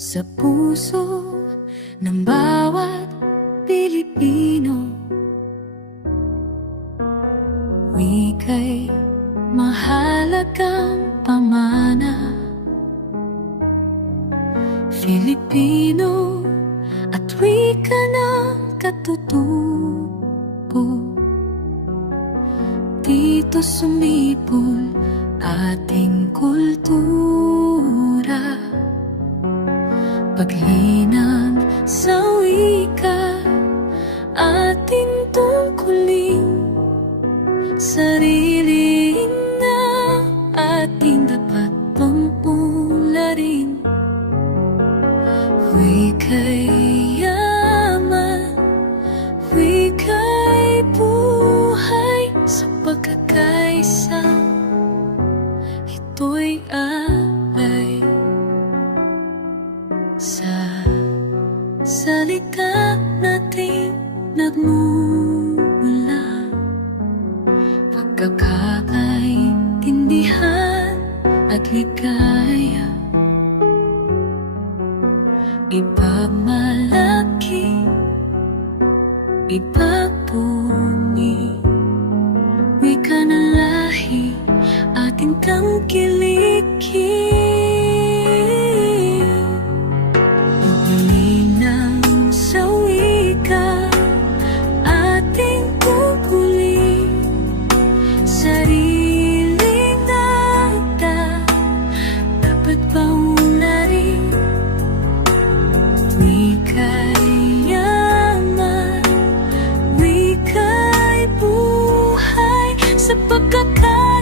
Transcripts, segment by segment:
sa puso ng bawat Pilipino. Wika'y mahalagang pamana Filipino at wika ng katutubo Dito sumipol ating kultura Paglinang sa wika ating tungkulin. Sarili na ating dapat pampularin Wika'y yaman Wika'y buhay Sa pagkakaisa. Ito'y alay salita natin nagmumula. Pagkakaintindihan at ligaya. Ipagmalaki Ipagpuni. Wika ng lahi Ating tangkilikin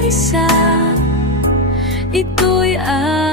isa. Ito'y ay